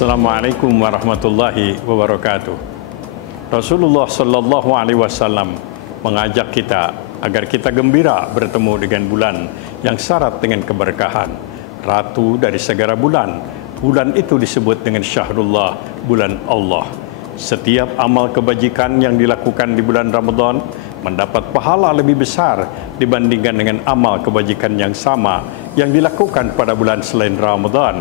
Assalamualaikum warahmatullahi wabarakatuh. Rasulullah Sallallahu Alaihi Wasallam mengajak kita agar kita gembira bertemu dengan bulan yang syarat dengan keberkahan, ratu dari segala bulan. Bulan itu disebut dengan Syahrullah, bulan Allah. Setiap amal kebajikan yang dilakukan di bulan Ramadan mendapat pahala lebih besar dibandingkan dengan amal kebajikan yang sama yang dilakukan pada bulan selain Ramadan.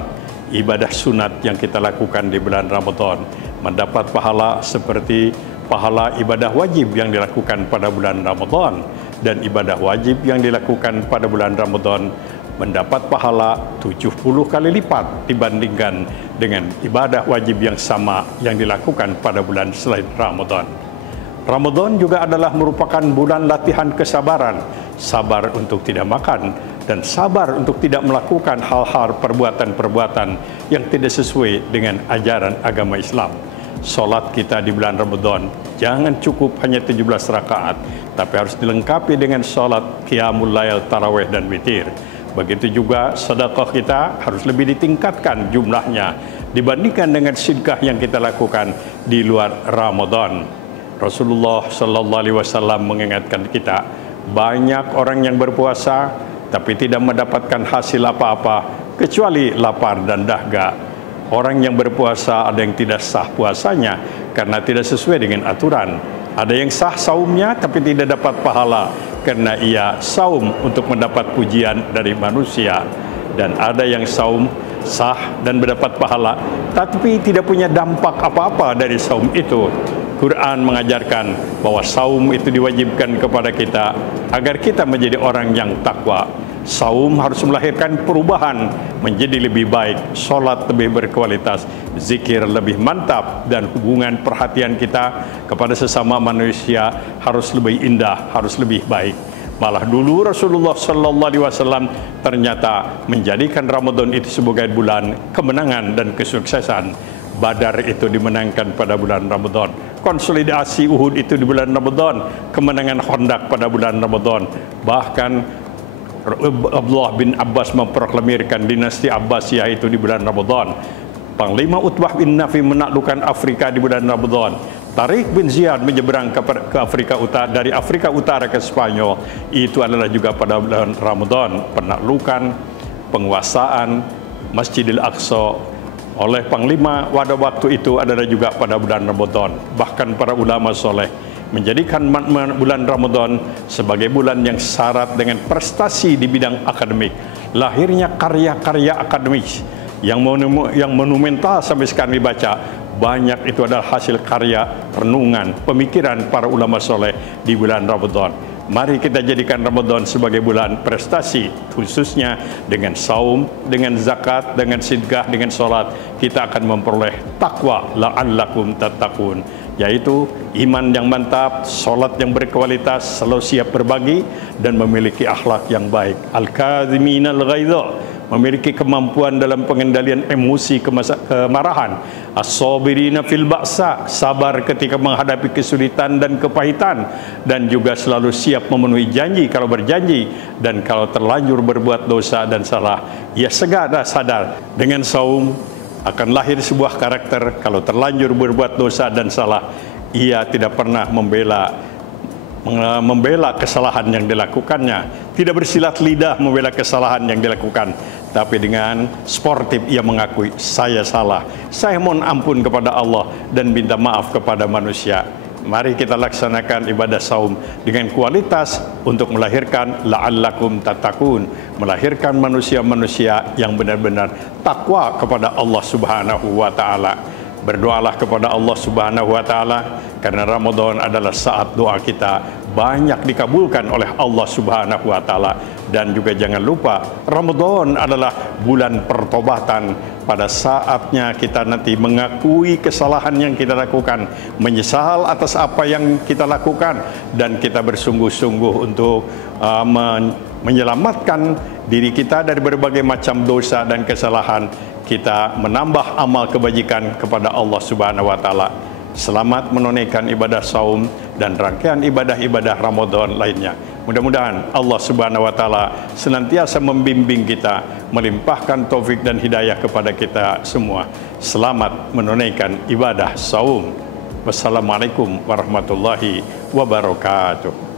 Ibadah sunat yang kita lakukan di bulan Ramadan mendapat pahala seperti pahala ibadah wajib yang dilakukan pada bulan Ramadan, dan ibadah wajib yang dilakukan pada bulan Ramadan mendapat pahala 70 kali lipat dibandingkan dengan ibadah wajib yang sama yang dilakukan pada bulan selain Ramadan. Ramadan juga adalah merupakan bulan latihan kesabaran, sabar untuk tidak makan dan sabar untuk tidak melakukan hal-hal perbuatan-perbuatan yang tidak sesuai dengan ajaran agama Islam. Solat kita di bulan Ramadan jangan cukup hanya 17 rakaat, tapi harus dilengkapi dengan solat qiyamul lail, tarawih dan witir. Begitu juga sedekah kita harus lebih ditingkatkan jumlahnya dibandingkan dengan sedekah yang kita lakukan di luar Ramadan. Rasulullah Sallallahu Alaihi Wasallam mengingatkan kita, banyak orang yang berpuasa tapi tidak mendapatkan hasil apa-apa kecuali lapar dan dahaga. Orang yang berpuasa ada yang tidak sah puasanya karena tidak sesuai dengan aturan. Ada yang sah saumnya tapi tidak dapat pahala karena ia saum untuk mendapat pujian dari manusia. Dan ada yang saum sah dan mendapat pahala tapi tidak punya dampak apa-apa dari saum itu. Quran mengajarkan bahwa saum itu diwajibkan kepada kita agar kita menjadi orang yang takwa. Saum harus melahirkan perubahan menjadi lebih baik, solat lebih berkualitas, zikir lebih mantap, dan hubungan perhatian kita kepada sesama manusia harus lebih indah, harus lebih baik. Malah dulu Rasulullah Sallallahu Alaihi Wasallam ternyata menjadikan Ramadan itu sebagai bulan kemenangan dan kesuksesan. Badar itu dimenangkan pada bulan Ramadan, konsolidasi Uhud itu di bulan Ramadan, kemenangan Khandaq pada bulan Ramadan. Bahkan Abdullah bin Abbas memproklamirkan dinasti Abbasiyah itu di bulan Ramadan. Panglima Utbah bin Nafi menaklukkan Afrika di bulan Ramadan. Tariq bin Ziyad menyeberang ke Afrika Utara, dari Afrika Utara ke Spanyol, itu adalah juga pada bulan Ramadan. Penaklukan, penguasaan Masjidil Aqsa oleh Panglima pada waktu itu adalah juga pada bulan Ramadan. Bahkan para ulama soleh menjadikan bulan Ramadan sebagai bulan yang syarat dengan prestasi di bidang akademik. Lahirnya karya-karya akademik yang monumental sampai sekarang dibaca, banyak itu adalah hasil karya renungan, pemikiran para ulama soleh di bulan Ramadan. Mari kita jadikan Ramadan sebagai bulan prestasi, khususnya dengan saum, dengan zakat, dengan sedekah, dengan solat. Kita akan memperoleh takwa, la'allakum tattaqun, yaitu iman yang mantap, solat yang berkualitas, selalu siap berbagi, dan memiliki akhlak yang baik. Al-kadhiminal ghaidha, memiliki kemampuan dalam pengendalian emosi kemarahan. As-sabirina fil ba'sa, sabar ketika menghadapi kesulitan dan kepahitan, dan juga selalu siap memenuhi janji kalau berjanji, dan kalau terlanjur berbuat dosa dan salah, ia segera sadar. Dengan saum akan lahir sebuah karakter, kalau terlanjur berbuat dosa dan salah, ia tidak pernah membela kesalahan yang dilakukannya, tidak bersilat lidah membela kesalahan yang dilakukan, tapi dengan sportif ia mengakui, saya salah, saya mohon ampun kepada Allah dan minta maaf kepada manusia. Mari kita laksanakan ibadah saum dengan kualitas untuk melahirkan la'allakum tattaqun, melahirkan manusia-manusia yang benar-benar takwa kepada Allah Subhanahu wa taala. Berdoalah kepada Allah Subhanahu wa taala, karena Ramadan adalah saat doa kita banyak dikabulkan oleh Allah Subhanahu wa taala. Dan juga jangan lupa, Ramadan adalah bulan pertobatan. Pada saatnya kita nanti mengakui kesalahan yang kita lakukan, menyesal atas apa yang kita lakukan, dan kita bersungguh-sungguh untuk menyelamatkan diri kita dari berbagai macam dosa dan kesalahan. Kita menambah amal kebajikan kepada Allah Subhanahu wa taala. Selamat menunaikan ibadah saum dan rangkaian ibadah-ibadah Ramadan lainnya. Mudah-mudahan Allah Subhanahu wa taala senantiasa membimbing kita, melimpahkan taufik dan hidayah kepada kita semua. Selamat menunaikan ibadah saum. Wassalamualaikum warahmatullahi wabarakatuh.